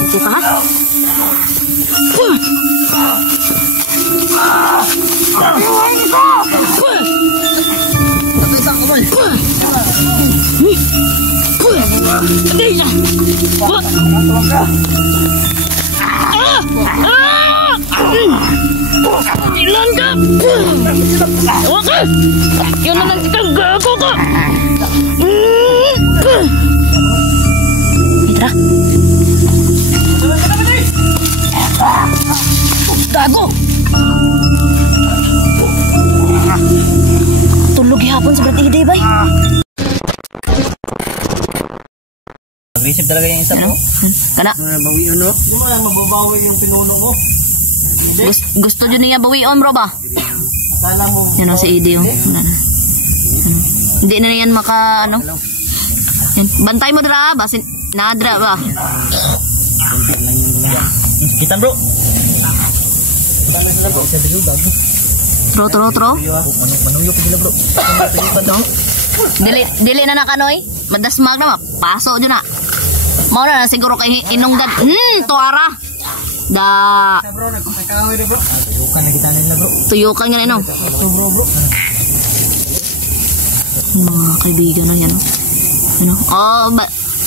Ito ka ha? Tatay sa kamay. Ilan ka? Ewan ka! Yun na lang kitang gago ka! Mitra! Gago! Tulog hapon sa birthday day, bay! Aggressive talaga yung isa mo. Kana? Bawian, no? Hindi mo lang mababawi yung pinuno mo. Gusto dyan niya bawion, bro ba? Akala mo. Yan o, si Edie yung. Hindi na yan maka, ano. Yan. Bantay mo dira, basin. Nadra ba? Kita bro. Kita bro. Sa dilo bago. Tro. Manuyok ko dila bro. Dili na nakanoy. Madasmag na paso dyan na. Mau na siguro kay inungdan. Tuara. Da. Bro, nagkakahoy na bro. Tuyukan na kita nila bro. Tuyukan nga na Bro. Mga kaibigan na yan. Ano? Oh,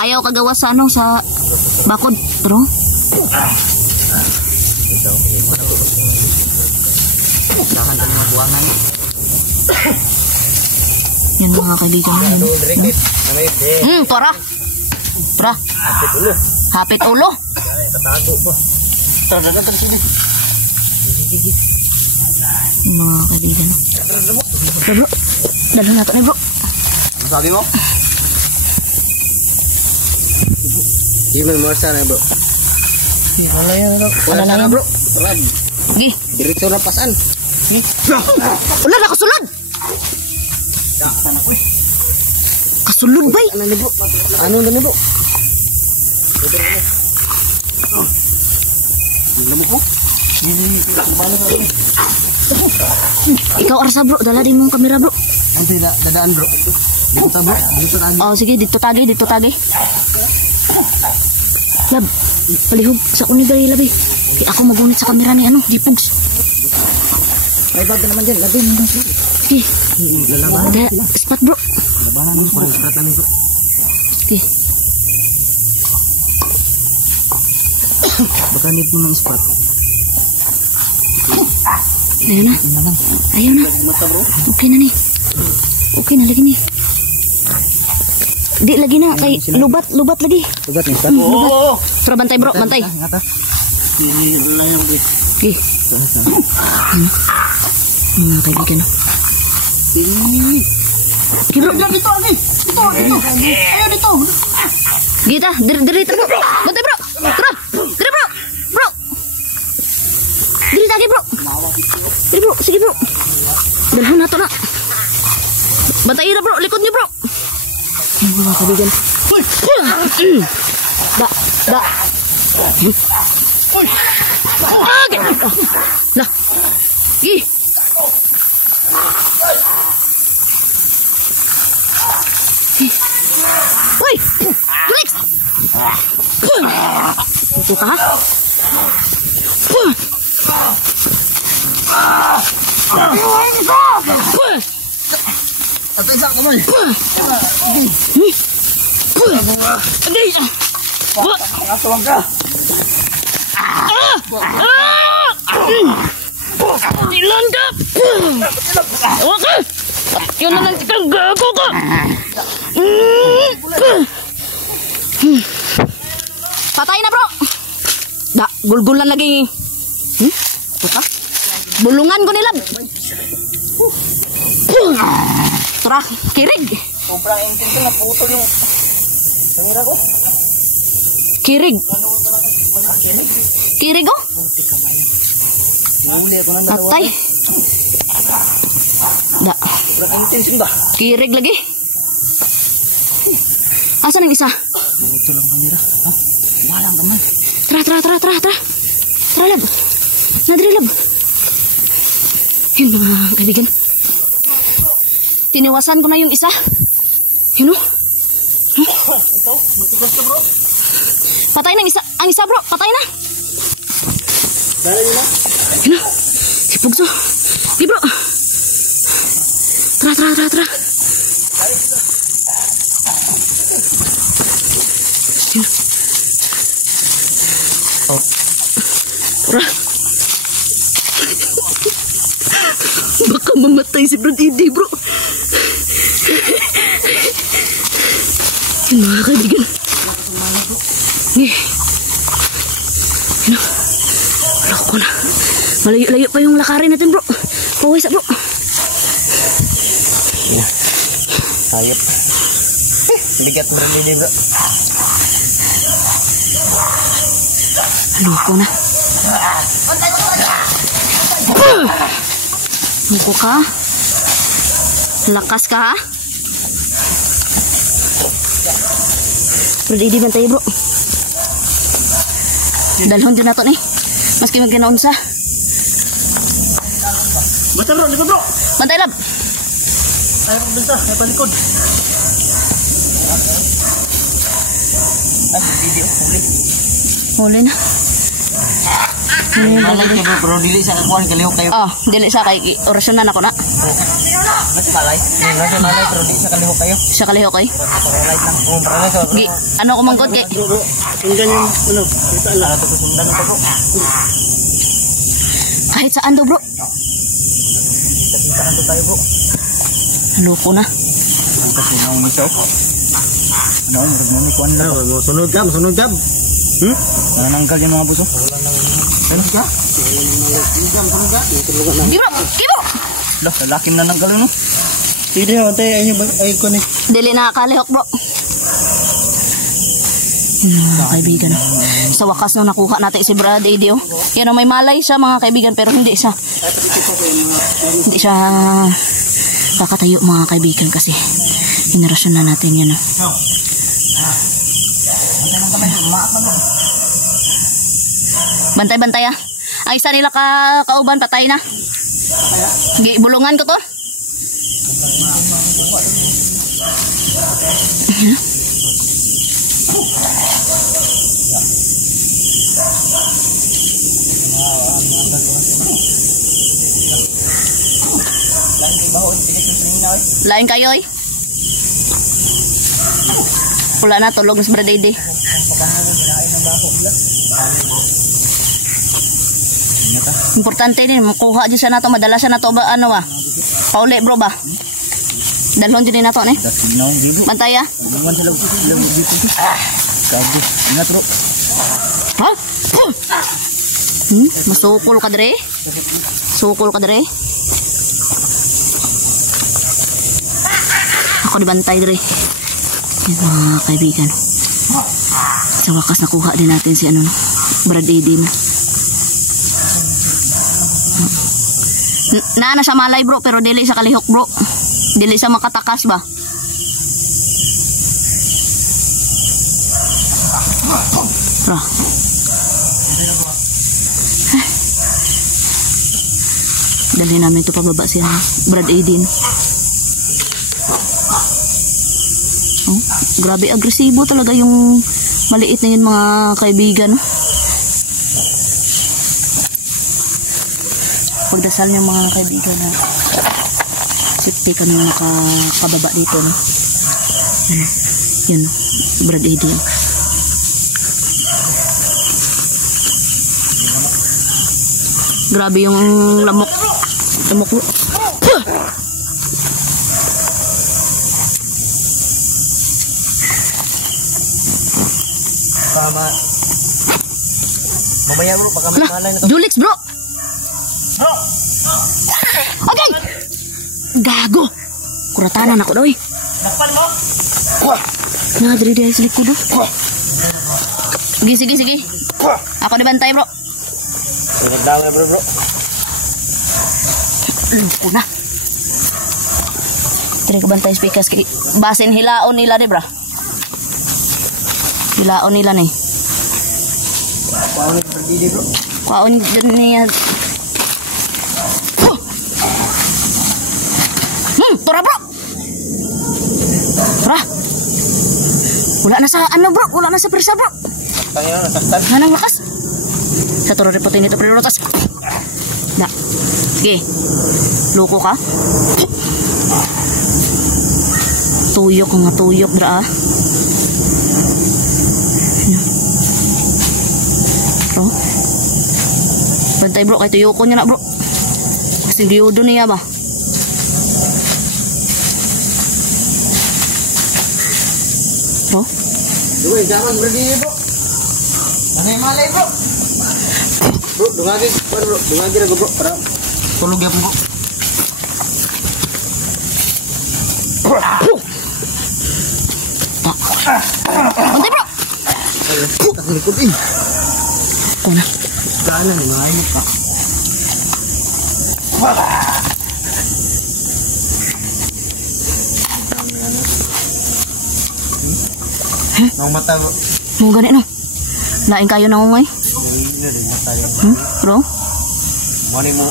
ayaw kagawa sa ano sa bakod, bro. Yan mga kaibigan na yan. Tora. Hapit ulo. Tatago ba? Tara sini. Mga kaibigan. Bro. Dalo na to ni bro. Ano sabi mo? Hindi mo marsa na bro. Wala yan bro. Wala na bro. Rad. Gi. Diretso na pasan. Gi. Wala na kasulod. Kasulod bay. Ano ni bro? Ano na ni bro? Lamok mo? Ikaw arsa bro, dala din mong kamera bro. Nanti dadaan bro. Dito bro, dito tagi. Oh sige, dito tagi. Lab, palihog sa unibay labi. Ako magunit sa kamera ni ano, Dipogs. Ay bag naman dyan, labi mo. Okay. Lalabanan. Ada spot bro. Lalabanan mo, parang spot namin bro. Okay. Baka need mo ng spot. Ayaw na. Ayaw na. Okay na ni. Okay na lagi ni. Di lagi na kay lubat lagi. Lubat ni spot. Oo. Tara bantay bro, bantay. Ngata. Wala yung wait. Okay. Kaibigan. Okay bro. Dito. Ayo dito. Gita, diri bro. Bantay bro. Tara. Diri bro. Bro. Diri lagi bro. Diri bro, sige bro. Dalhan na to na. Bantay na bro, likod niyo bro. Mga kaibigan. Da. Okay. Lah. Gi. Woi. Relax. Ito ka ha? Atay sa kamay. Nakasawang ka. Ilan ka? Ewan ka? Yun na lang kitang gago ka. Patay na bro. Da, gulgulan lagi. Ito bulungan ko nila. Tara, kirig. Sobrang intense na putol yung kamera ko. Kirig. Kirig oh. Huli ako ng dalawa. Patay. Da. Sobrang intense ba? Kirig lagi. Asan ang isa? Ito lang kamera. Ha? Walang naman. Tara. Tara lab. Nadri lab. Yun mga kaibigan. Tiniwasan ko na yung isa. Yun o. Ito, matigas na bro. Patay na ang isa bro. Patay na. Dala nyo na. Yun na. Si Pugso. Sige bro. Tara. Yun. Oh. Tara. Baka mamatay si Brad Eddie bro. Yun mga kaibigan. Yun. Alok ko na. Malayo-layo pa yung lakarin natin bro. Pawis bro. Hayop. Bigat Brad Eddie bro. Alok ko na. Muko ka. Lakas ka ha. Brad Eddie bantay bro. Dalhon din nato ni. Maski magkinaunsa. Basta bro, dito bro. Bantay lab. Ayaw ko basta, may palikod. Ay, video, huli. Huli na. Malay kayo bro, pero dili sa kakuhan, kalihok kayo. Oh, dili sa kay orasyonan ako na. Mas malay. Mas malay, pero dili sa kalihok kayo. Sa kaliho kay. Malay lang. Kung parang sa Gi, ano ko mangkot kay? bro, sundan yung, ano, kita lang. Ito sundan ito bro. Kahit saan daw bro. Kita kanto tayo bro. Loko na. Ang kasi naong misaw. Ano, marag mo may kuhan lang. Sunod jam. Nananggal yung mga buso. Ano ka? Sunod ka? Gi bro, gi bro. Loh, lalaking nananggal no? Hindi naman tayo, ay ko ni. Dili na kalihok bro. Mga kaibigan. Sa wakas no nakuha natin si Brad Eddie oh. Yan oh, may malay siya mga kaibigan pero hindi siya kakatayo mga kaibigan kasi inerasyon na natin yan oh. Bantay ah. Ang isa nila kauban patay na. Bulungan ko to. Lain kayo eh. Pula na tulog mas Brad Eddie. Importante din makuha dyan siya na to, madala siya na to ba ano ba? Pauli bro ba? Dalhon din na to ni. Bantay ah. Ingat bro. Ha? Masukol ka dire? Sukol ka dire? Ako dibantay dire. Yan mga kaibigan. Sa wakas nakuha din natin si ano, Brad Eddie mo. Naana siya malay bro pero dili siya kalihok bro. Dili siya makatakas ba? Bro. Dali namin ito pababa siya Brad Eddie. Oh, grabe agresibo talaga yung maliit na yun mga kaibigan. Pagdasal niyo mga kaibigan na safety kami nakakababa dito no? Yun Brad Eddie. Grabe yung lamok bro. Tama. Mamaya bro, baka may malay na to. Julix bro. Bro! Okay! Gago! Kuratanan ako daw eh. Nakpan mo? Nadiri dia sa likod oh. Sige. Ako dibantay bro. Nagdaw na bro. Luko na. Tiri ko bantay speakers kay basin hilaon nila di bra. Hilaon nila ni. Paano pagdili bro? Kwaon din niya. Tura bro. Tura. Wala na sa ano bro, wala na sa persa bro. Tangin na, nasaktan. Manang lakas. Sa turo repotin ito prioritas. Na. Sige. Loko ka. Tuyok ka nga tuyok bro ah. Bro. Bantay bro, kay tuyoko niya na bro. Kasi diyodo niya ba? Bro? Duwe, jangan berdiri bro. Ano yung malay bro? Bro, dungagi na bro. Para tulog yan bro. Bantay bro! Taklikod eh. Ako na. Kanan, mahayop ka. Ang mata bro. Mga ganit no. Lain kayo na ngay. Bro? Mani mo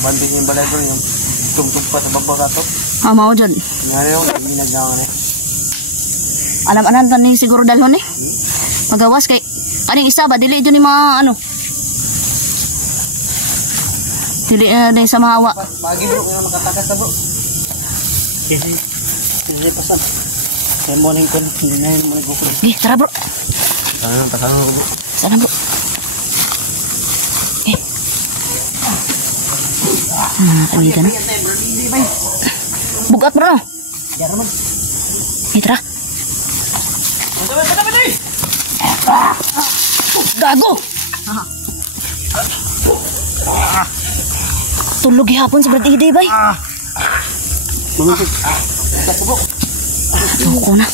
abandon yung balay bro. Yung tungtungpa sa babaw rato. Mao dyan. Nga rin yung ginagawa na. Alam-anan tan ni siguro dalhon eh. Magawas kay aning isa ba dili dyan ni mga ano. Dili na din sa mahawa. Bagi bro, nga makatakas na bro. Kasi pasan. Kaya mo na yung kun, hindi na yun mo nag-gukuro. Di, tara bro. Pasan mo bro. Sana bro. Kamigan na. Bugat bro no. Diyan naman. Tara. Gago! Tulog gihapon sa birthday day bay. Loko na.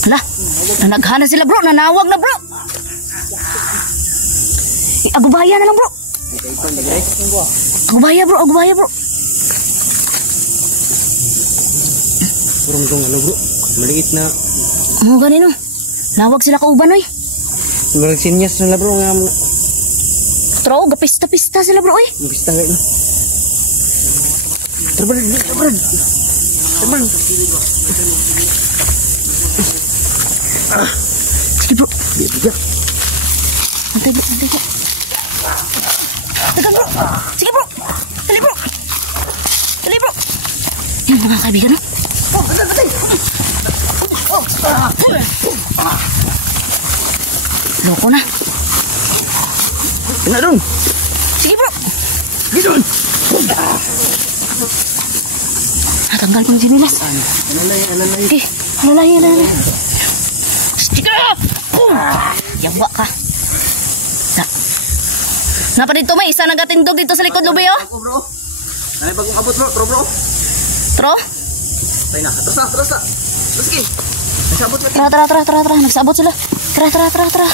Hala, nanaghana sila bro, nanawag na bro. Agubaya na lang bro. Agubaya bro, agubaya bro. Kurang dong ano bro, maliit na. Ano ganino? Nawag sila kauban oy. Murag sinyas na bro nga. Tro, gapista-pista sila bro oy. Pista nga. Terbang. Sige bro. Biar. Antay bro, antay bro. Tegang bro. Sige bro. Dali bro. Dali bro. Yan mga kaibigan no. Oh, betul. Loko na. Kena dong. Sige bro. Gidon. Tanggal pun jinilas. Alalay. Okay, alalay. Sige. Yawa ka. Napa dito may isa nagatindog dito sa likod lubi oh. Bro. Nay bagong abot bro. Tro? Tay na. Terus. Terus ki. Nagsabot lagi. Tara. Nagsabot sila. Tara.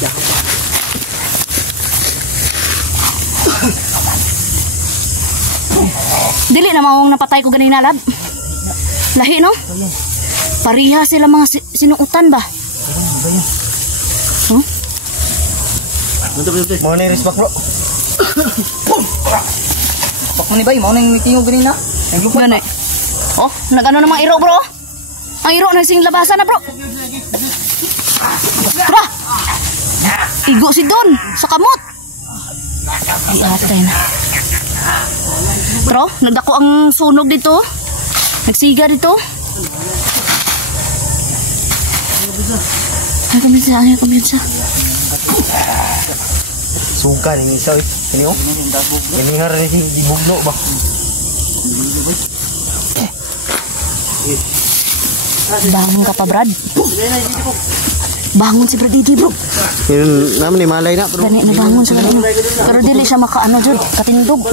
Ya. Dili na maong napatay ko ganina lab. Lahi no? Pariha sila mga sinuutan ba? Huh? Mau na respect bro. Pak mo ni bay, mau na yung tingog ganina. Gani. Oh, nagano na mga iro bro. Ang iro na sing labasan na bro. Tara. Igo si Don sa kamot. Di atay na. Bro, nagdako ang sunog dito. Nagsiga dito. Ay, kuminsa. Suka ni isa eh. Ini oh. Ini nga rin si gibugno ba. Bangun ka pa, Brad. Bangun si Brad Didi, bro. Yun naman ni malay na pero Gani na bangun sa kanila. Pero dili siya makaano jud, katindog.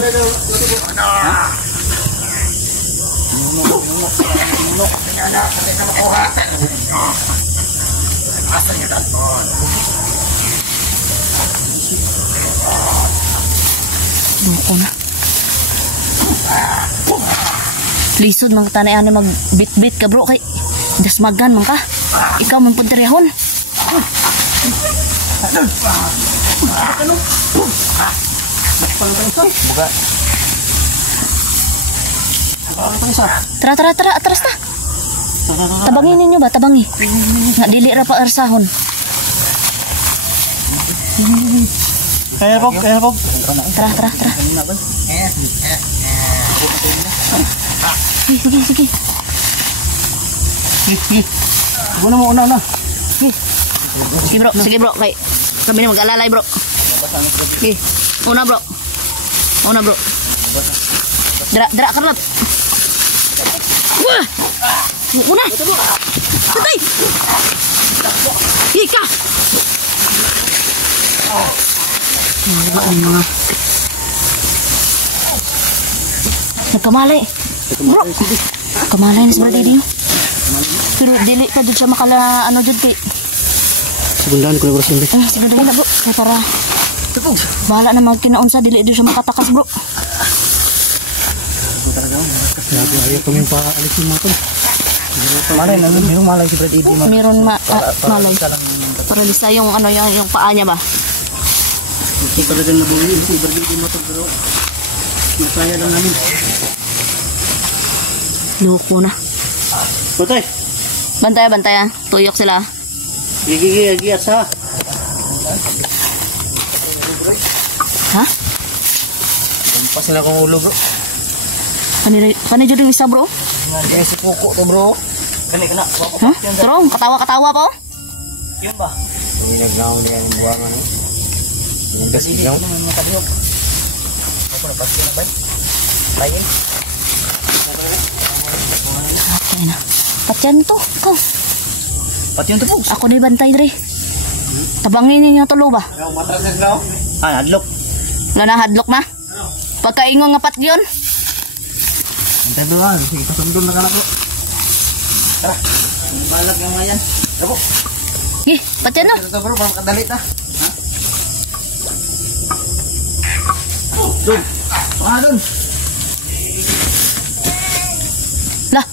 Ako na. Lisod mang tanay ani mag bit-bit ka bro kay dasmagan man ka. Ikaw man pud terehon. buka. Tara, atras na. Tabangin ninyo ba? Tabangi. Nga dili ra pa arsahon. Kaya po. Tara. Sige. Una mo, una. Sige bro, kay kami na mag-alalay bro. Sige, una bro. Dra karlap. Wah! Una! Patay! Ika! Nagkamalay. Bro! Kamalay na si Brady niyo. Pero dili pa dyan siya makala ano dyan kay... Segundaan ko na bro. Sigundaan na bro. Kaya para... Bahala na magkinaunsa. Dili dyan siya makatakas bro. Ayaw kami paalisin mo ito. Malay, mayroong malay si Brady. Meron malay. Para lisa yung ano yung paa niya ba? Hindi ka rin nabuhin si Brady mo ito bro. Masaya lang namin. Loko na. Putay! Bantay ah. Tuyok sila. Gigi asa. Ha? Tampas sila kong ulo bro. Kani jud yung isa bro? Kaya si Kuko to bro. Kani kana. Ha? Terong katawa po. Yun ba? Kami nagnaw na yung buwangan. Yung kasi nyaw. Ako na pasti na ba? Tayo. Okay na. Patyan to. Ikaw. Pati yung tupog. Ako na bantay dre. Tabangin ninyo tulo ba? Matras na bro. Hadlok. Wala na hadlok na? Pagkaingon nga pat yun? Antay bro. Sige, pasundon na ka na bro. Tara. Balag yung mga yan. Ako. Gih, patyan na. Ito bro, parang kadalit ah. Doon. Doon. Lah.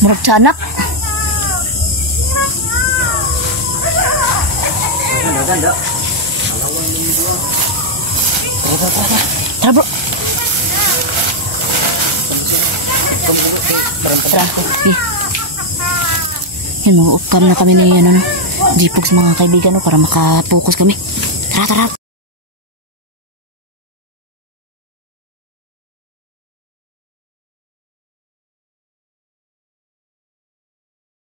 Murag tiyanak. Ganda. Tara bro. Tara. Gih. Yan, mga upcam na kami ni ano, G-Pogs mga kaibigan no, para makapokus kami. Tara.